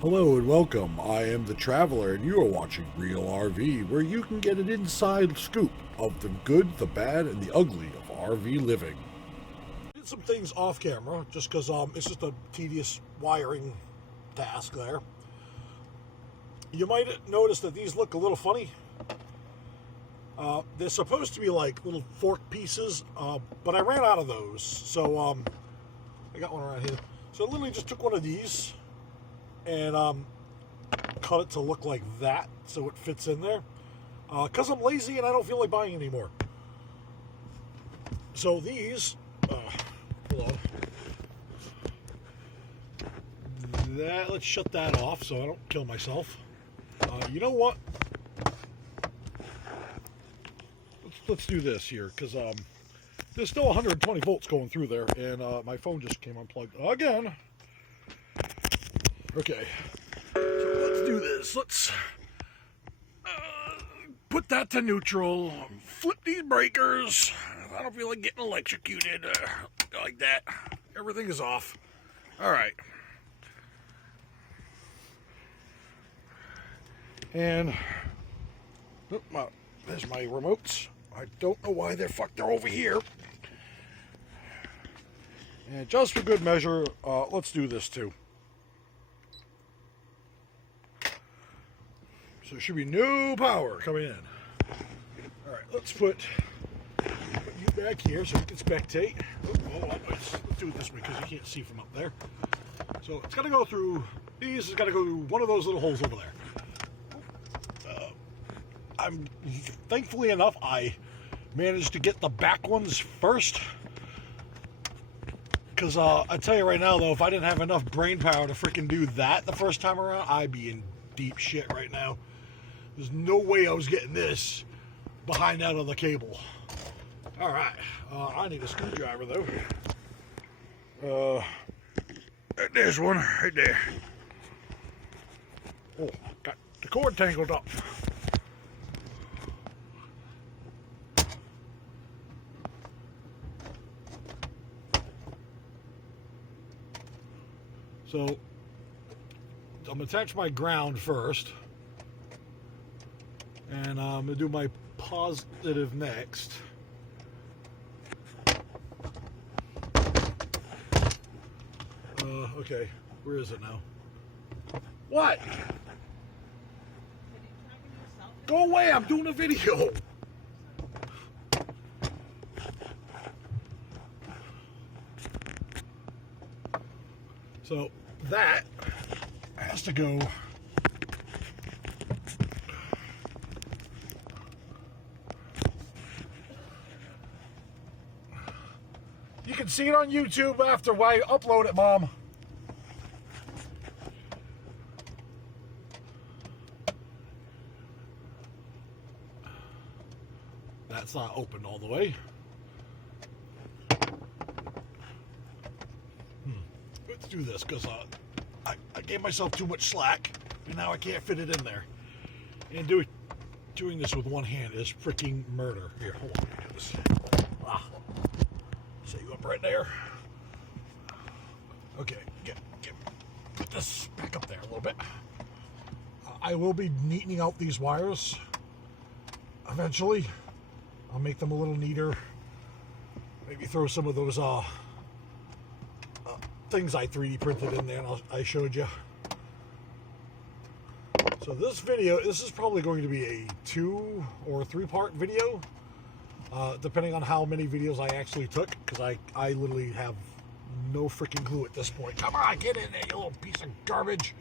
Hello and welcome. I am the Traveler, and you are watching Real RV, where you can get an inside scoop of the good, the bad, and the ugly of RV living. Did some things off camera, just because it's just a tedious wiring task there. You might notice that these look a little funny. They're supposed to be like little fork pieces, but I ran out of those, so I got one around here. So I literally just took one of these and cut it to look like that so it fits in there, because I'm lazy and I don't feel like buying anymore. So these hold on, let's shut that off so I don't kill myself. You know what, let's do this here, because there's still 120 volts going through there, and my phone just came unplugged again. Okay, so let's do this. Let's put that to neutral, flip these breakers. I don't feel like getting electrocuted like that. Everything is off. All right. And there's my remotes. I don't know why they're over here. And just for good measure, let's do this too. So there should be no power coming in. All right, let's put you back here so you can spectate. Let's do it this way because you can't see from up there. So it's got to go through these. It's got to go through one of those little holes over there. I'm thankfully enough, I managed to get the back ones first. Because I tell you right now, though, if I didn't have enough brain power to freaking do that the first time around, I'd be in deep shit right now. There's no way I was getting this behind that other cable. All right, I need a screwdriver though. There's one right there. Oh, got the cord tangled up. So I'm gonna attach my ground first, and I'm gonna do my positive next. Okay, where is it now? What? Go away, I'm doing a video. So that has to go you can see it on YouTube after I upload it, Mom. That's not open all the way. Let's do this, because I gave myself too much slack, and now I can't fit it in there. And doing this with one hand is freaking murder. Here, hold on. Let me do this. Set you up right there. Okay, put this back up there a little bit. I will be neatening out these wires eventually. I'll make them a little neater. Maybe throw some of those things I 3D printed in there and I showed you. So this is probably going to be a 2 or 3 part video, depending on how many videos I actually took, because I literally have no freaking clue at this point. Come on, get in there, you little piece of garbage.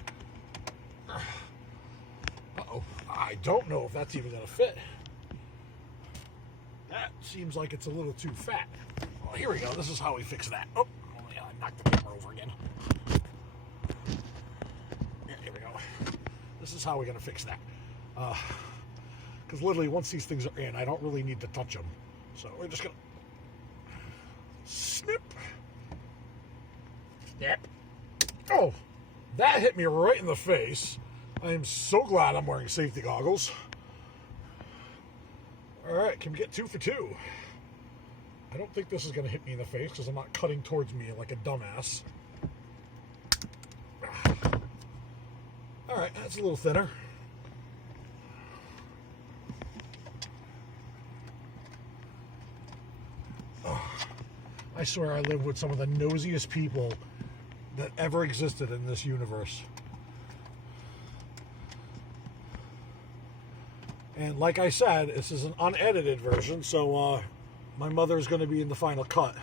Uh-oh, I don't know if that's even gonna fit. That seems like it's a little too fat. Well, here we go. This is how we fix that. Oh, yeah, I knocked the camera over again. Yeah, here we go. This is how we're going to fix that. Because literally, once these things are in, I don't really need to touch them. So we're just going to snip. Snip. Oh, that hit me right in the face. I am so glad I'm wearing safety goggles. All right, can we get 2 for 2? I don't think this is going to hit me in the face because I'm not cutting towards me like a dumbass. All right, that's a little thinner. Oh, I swear I live with some of the nosiest people that ever existed in this universe. And like I said, this is an unedited version, so my mother's going to be in the final cut.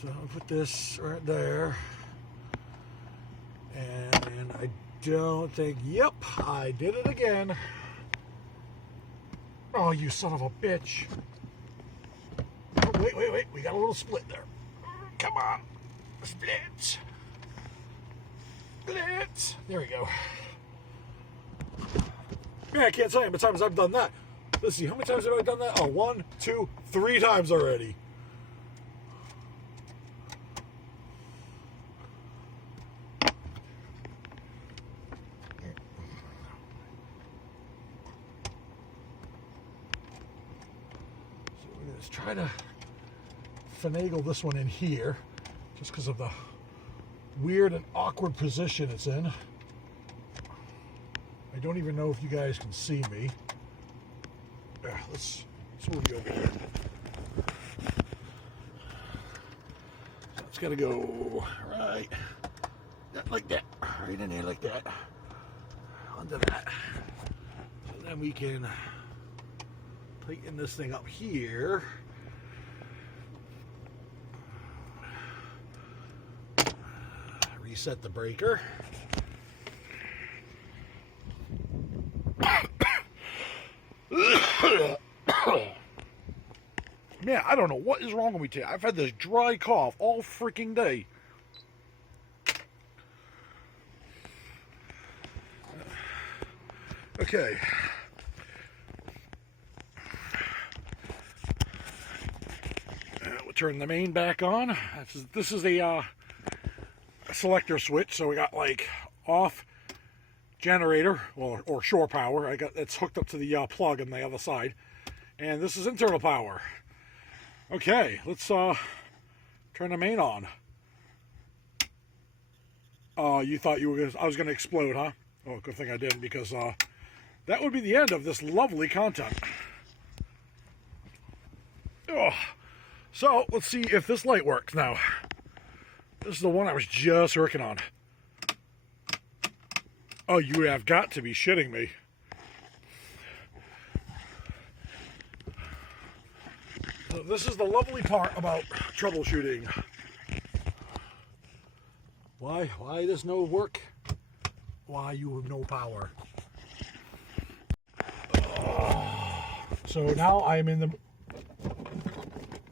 So I'll put this right there. And I don't think, yep, I did it again. Oh, you son of a bitch. Oh, wait, we got a little split there. Come on, split. Split. There we go. Man, I can't tell you how many times I've done that. Let's see, how many times have I done that? Oh, 1, 2, 3 times already. Let's try to finagle this one in here, just because of the weird and awkward position it's in. I don't even know if you guys can see me. Let's move you over here. So it's got to go right like that, right in there like that, onto that. So then we can tighten this thing up here. Reset the breaker. Man, I don't know what is wrong with me today. I've had this dry cough all freaking day. Okay. We'll turn the main back on. This is a selector switch, so we got like off generator or shore power. It's hooked up to the plug on the other side, and this is internal power. Okay, let's turn the main on. You thought I was gonna explode, huh? Oh, good thing I didn't, because that would be the end of this lovely content. Oh, so let's see if this light works now. This is the one I was just working on. Oh, you have got to be shitting me. So this is the lovely part about troubleshooting. Why does no work? Why you have no power? So now I'm in the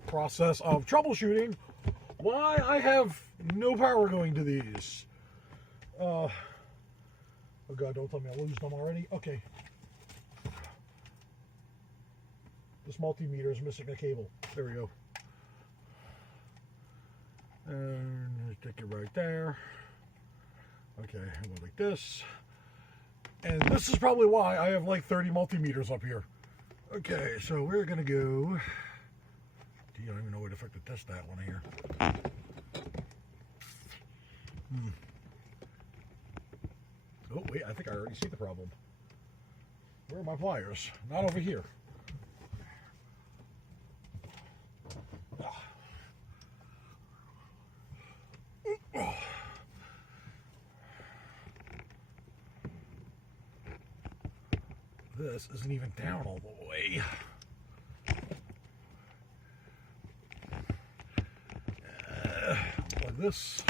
process of troubleshooting why I have no power going to these. Oh God, don't tell me I lose them already. Okay. This multimeter is missing a cable. There we go. And stick it right there. Okay, I go like this. And this is probably why I have like 30 multimeters up here. Okay, so we're gonna go. I don't even know where to fucking test that one here. Oh wait, I think I already see the problem. Where are my pliers? Not over here. This isn't even down all the way. Like this.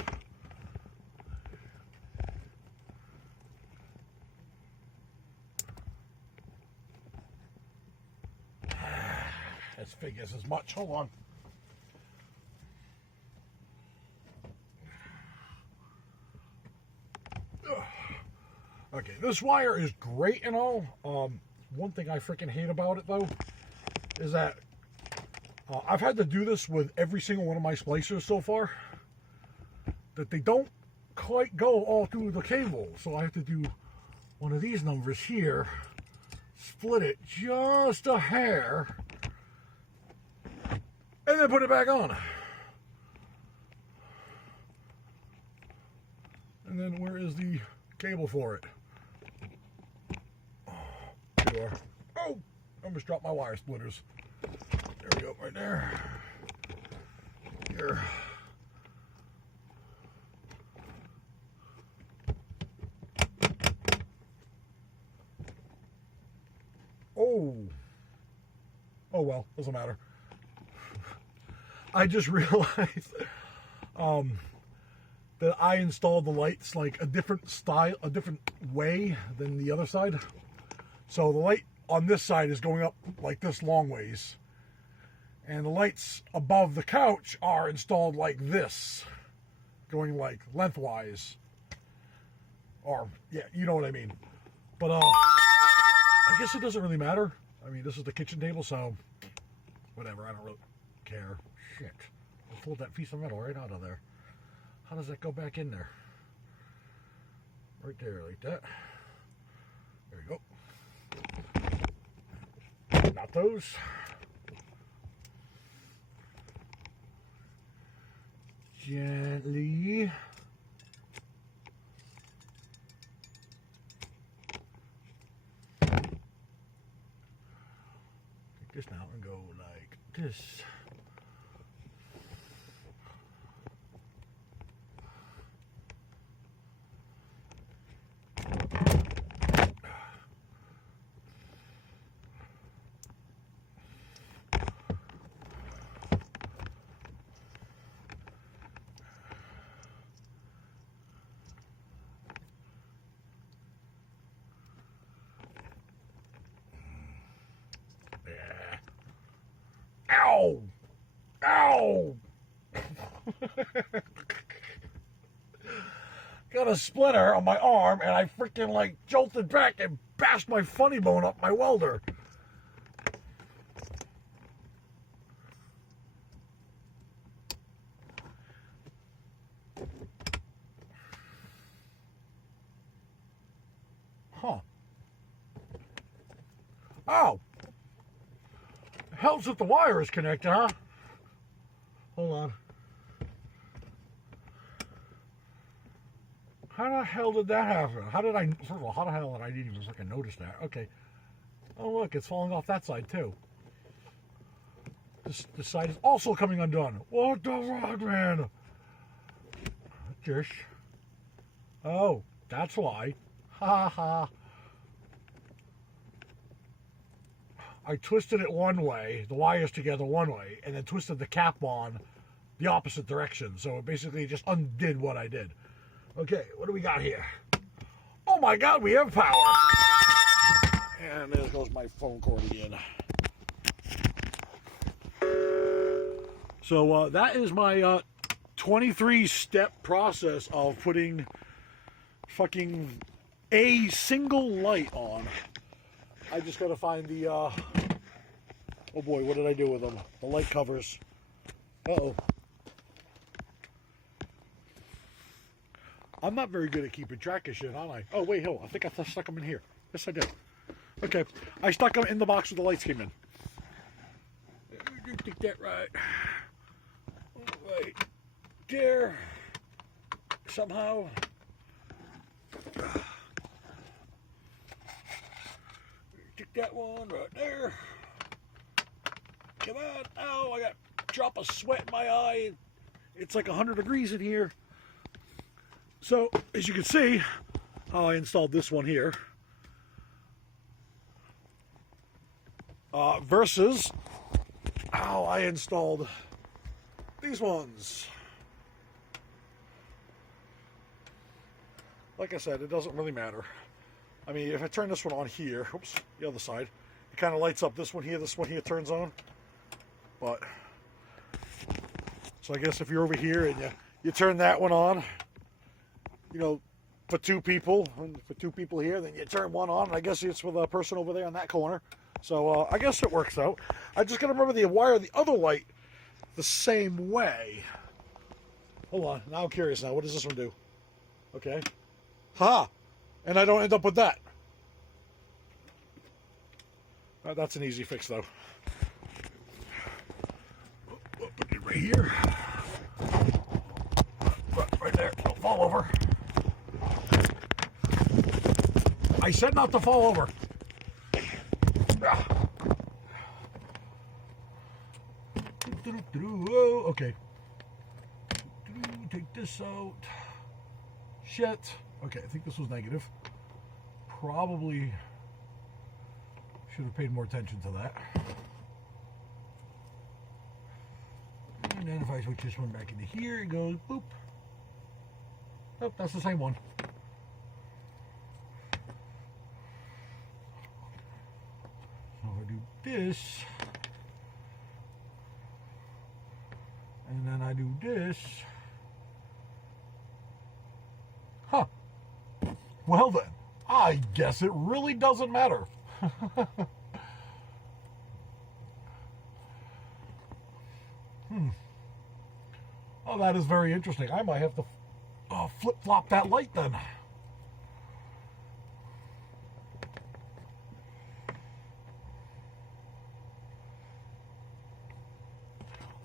This figures as much. Hold on. Okay, this wire is great and all. One thing I freaking hate about it though is that I've had to do this with every single one of my splicers so far, that they don't quite go all through the cable. So I have to do one of these numbers here, split it just a hair, and then put it back on. then where is the cable for it? Sure. Oh, I almost dropped my wire splitters. There we go, right there. Here. Oh. Oh well, doesn't matter. I just realized that I installed the lights like a different style, a different way than the other side. So the light on this side is going up like this long ways. And the lights above the couch are installed like this, going like lengthwise. Or, yeah, you know what I mean. But I guess it doesn't really matter. I mean, this is the kitchen table, so whatever, I don't really care. Shit. I pulled that piece of metal right out of there. How does that go back in there? Right there, like that. There you go. Not those. Gently. Take this now and go like this. Ow! Ow! Got a splinter on my arm and I freaking like jolted back and bashed my funny bone up my welder. Huh. Ow! Helps if the wire is connected, huh? Hold on. How the hell did that happen? How did I, first of all, how the hell did I didn't even freaking notice that? Okay. Oh, look, it's falling off that side, too. This side is also coming undone. What the fuck, man? Jish. Oh, that's why. Ha ha. I twisted it one way, the wires together one way, and then twisted the cap on the opposite direction. So it basically just undid what I did. Okay, what do we got here? Oh my God, we have power. And there goes my phone cord again. So that is my 23-step process of putting fucking a single light on. I just gotta find the, oh boy, what did I do with them? The light covers. Uh-oh. I'm not very good at keeping track of shit, aren't I? Oh, wait, I think I stuck them in here. Yes, I did. Okay, I stuck them in the box where the lights came in. Get that right. Right there. Somehow. Take that one right there. Come on. Oh, I got a drop of sweat in my eye. It's like 100 degrees in here. So, as you can see, how I installed this one here. Versus how I installed these ones. Like I said, it doesn't really matter. I mean, if I turn this one on here, oops, the other side, it kind of lights up this one here turns on. But, so I guess if you're over here and you turn that one on, you know, for two people, and for two people here, then you turn one on, and I guess it's for the person over there in that corner. So, I guess it works out. I just gotta remember to wire the other light the same way. Hold on, now I'm curious now. What does this one do? Okay. Ha! And I don't end up with that. That's an easy fix, though. Put it right here. Right there. Don't fall over. I said not to fall over. Oh, okay. Take this out. Shit. Okay, I think this was negative. Probably should have paid more attention to that. And then if I switch this one back into here, it goes boop. Oh, that's the same one. So I do this. And then I do this. Huh. Well then, I guess it really doesn't matter. Oh, that is very interesting. I might have to flip-flop that light then.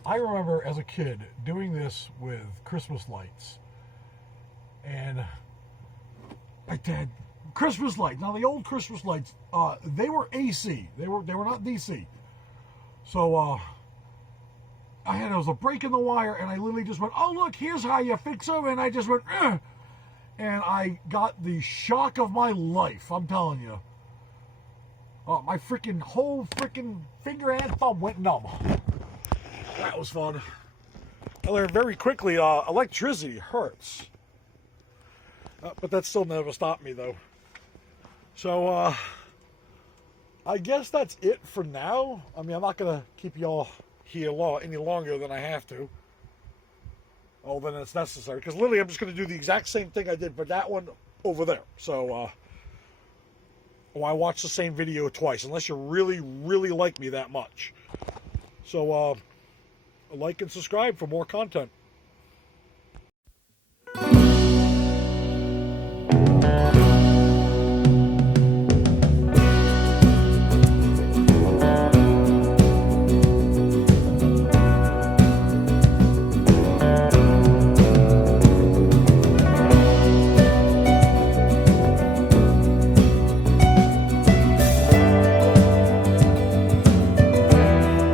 I remember as a kid doing this with Christmas lights. And my dad, Christmas lights. Now the old Christmas lights, they were AC. They were not DC. So there was a break in the wire, and I literally just went, "Oh look, here's how you fix them," and I just went, "Ugh," and I got the shock of my life. I'm telling you. My freaking whole freaking finger and thumb went numb. That was fun. I learned very quickly electricity hurts. But that still never stopped me, though. So, I guess that's it for now. I mean, I'm not going to keep y'all here any longer than I have to. Oh, than it's necessary. Because literally, I'm just going to do the exact same thing I did for that one over there. So, why watch the same video twice? Unless you really, really like me that much. So, like and subscribe for more content.